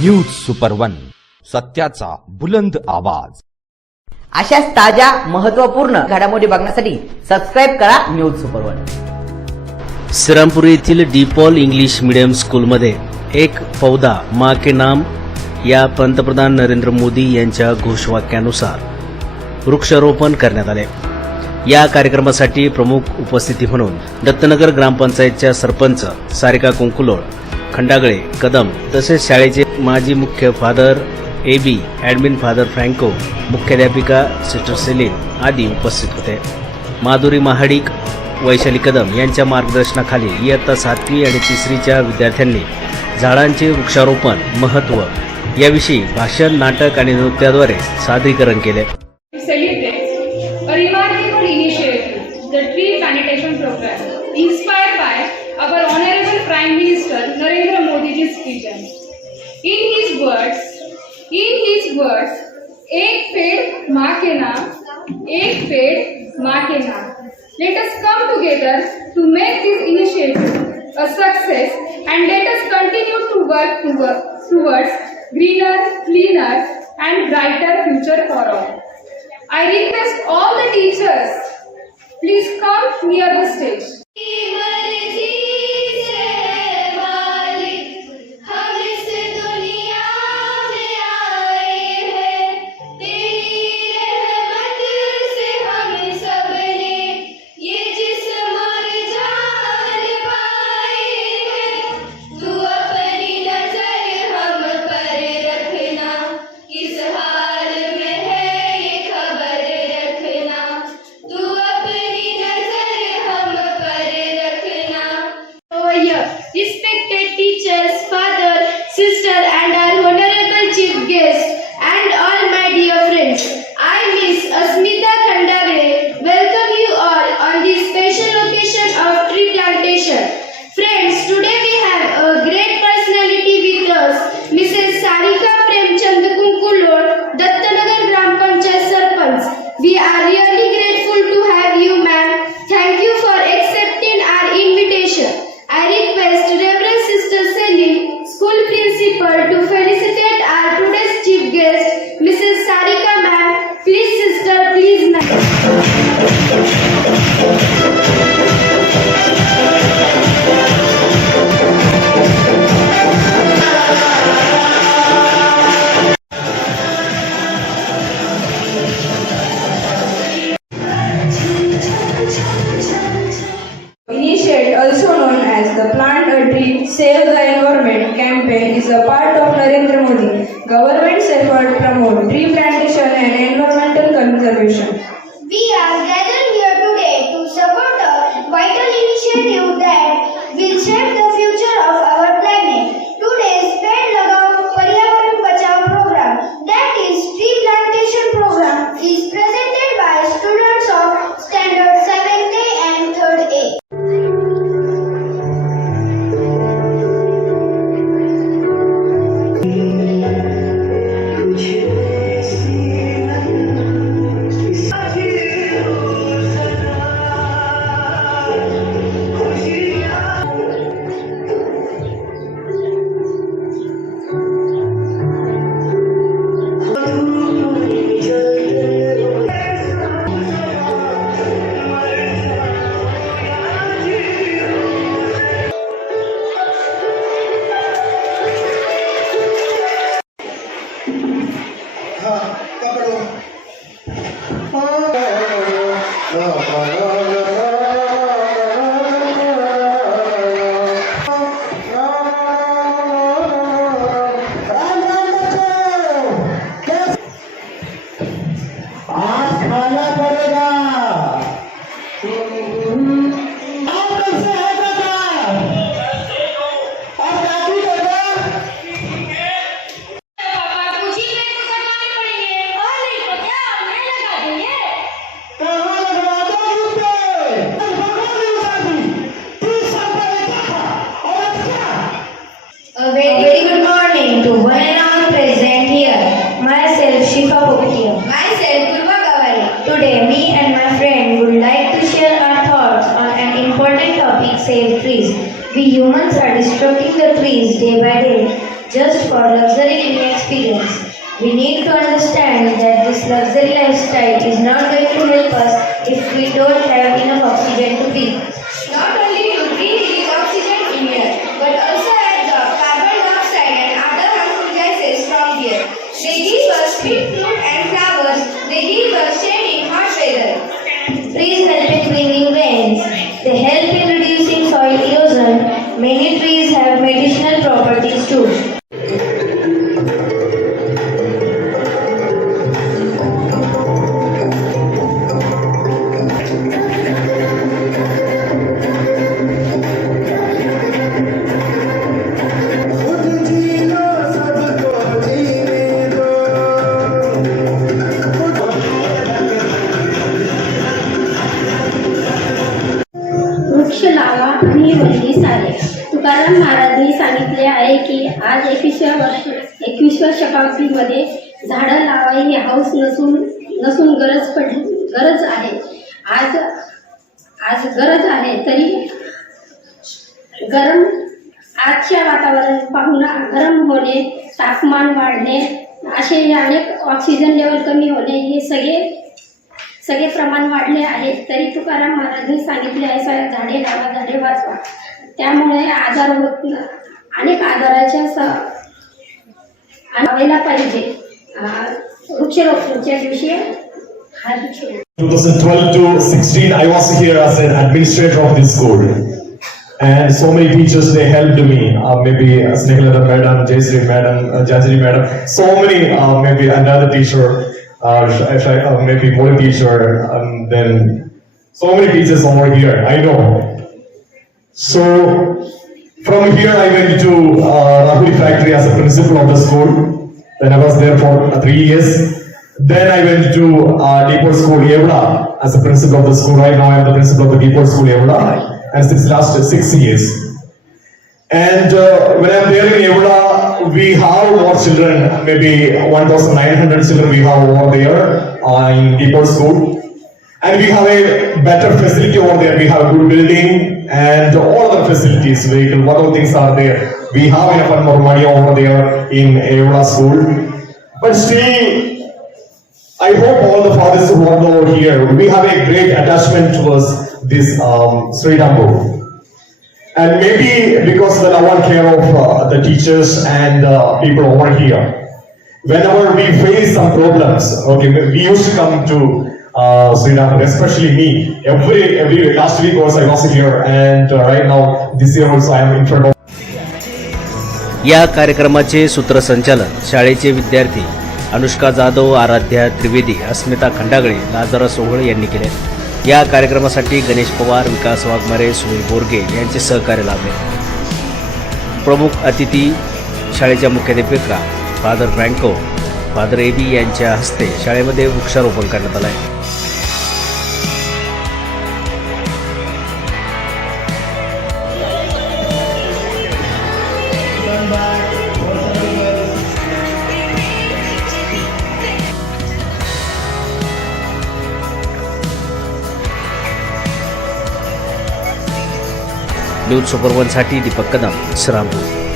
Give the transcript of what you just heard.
News super one सत्याचा बुलंद आवाज. अशाच ताज्या महत्त्वपूर्ण घडामोडी बघण्यासाठी सबस्क्राईब करा न्यूज सुपर वन श्रीरामपूर येथील डीपॉल इंग्लिश मीडियम स्कूलमध्ये एक पौधा माँ के नाम या पंतप्रधान नरेंद्र मोदी यांच्या घोषवाक्यानुसार वृक्षारोपण करण्यात आले. या कार्यक्रमासाठी प्रमुख उपस्थिती म्हणून दत्तनगर ग्रामपंचायतच्या सरपंच सारिका कुंकुलोळ खंडागळे कदम तसेच शाळेचे माजी मुख्य father A B admin father Franco मुख्याध्यापिका सिस्टर सेलिन आदी उपस्थित होते. माधुरी महाडिक वैशाली कदम यांच्या मार्गदर्शनाखाली इयत्ता सातवी आणि तिसरीच्या विद्यार्थ्यांनी झाडांचे वृक्षारोपण महत्त्व याविषयी भाषण नाटक आणि नृत्याद्वारे सादरीकरण केले. inspired by our Honorable Prime Minister Narendra vision. In his words, in his words, एक पेड़ माँ के नाम, एक पेड़ माँ के नाम. Let us come together to make this initiative a success and let us continue to work toward- towards greener, cleaner and brighter future for all. I request all the teachers, please come near the stage. Respected teachers father sister and our honorable chief guest I Narendra Modi government's effort to promote Não, não, não. Save trees. We humans are destructing the trees day by day. just for luxury living experience. We need to understand that this luxury lifestyle is not going to help us if we don't have enough oxygen to breathe. Medicinal properties too. एकविसव्या शताब्दीमध्ये झाडं लावायची ही हौस नसून नसून गरज per गरज आहे. आज आज गरज आहे तरी गरम आजच्या वातावरण पाहून गरम होणे तापमान वाढणे असे अनेक ऑक्सिजन लेवल कमी होणे हे सगळे सगळे प्रमाण वाढले आहे. तरी तुकाराम महाराजांनी सांगितले आहे स- झाडे लावा झाडे वाचवा. त्यामुळे आजार होत अनेक आजाराच्या स लावायला पाहिजे अं, वृक्षारोपणच्या दिवशी हार्दिक शुभेच्छा 2012 to 16, I was here as an administrator of this school. And so many teachers, they helped me. Uh, maybe uh, Snehalata madam, Jaysri madam, uh, Jajari madam. So many, uh, maybe another teacher, uh, sh- sh- uh, maybe more teacher, um, then so many teachers over here, I know. So from here I went to uh, Rahul factory as a principal of the school. Then I was there for three years. Then I went to uh, Depot School Evla as a principal of the school. Right now I am the principal of the Depot School Evla and since last six years. And uh, when I'm there in Evla, we have more children, maybe 1,900 children we have over there uh, in Depot School. And we have a better facility over there. We have a good building and all other facilities, vehicle, whatever things are there. We have enough and more money over there in Evla School. But still, I hope all the fathers who are over here, we have a great attachment towards this um, Sri Dambu. And maybe because of the love and care of uh, the teachers and uh, people over here, whenever we face some problems, okay, we used to come to uh, especially me. Every every last week also I was here, and uh, right now this year also I am in front of. या कार्यक्रमाचे सूत्रसंचालन शाळेचे विद्यार्थी अनुष्का जाधव आराध्या त्रिवेदी अस्मिता खंडागळे लाजारा सोहळ यांनी केले या कार्यक्रमासाठी गणेश पवार विकास वाघमारे सुनील बोरगे यांचे सहकार्य लाभले प्रमुख अतिथी शाळेच्या मुख्याध्यापिका फादर फ्रँको फादर एबी यांच्या हस्ते शाळेमध्ये वृक्षारोपण करण्यात आलं आहे न्यूज सुपर वनसाठी दीपक कदम श्रामपूर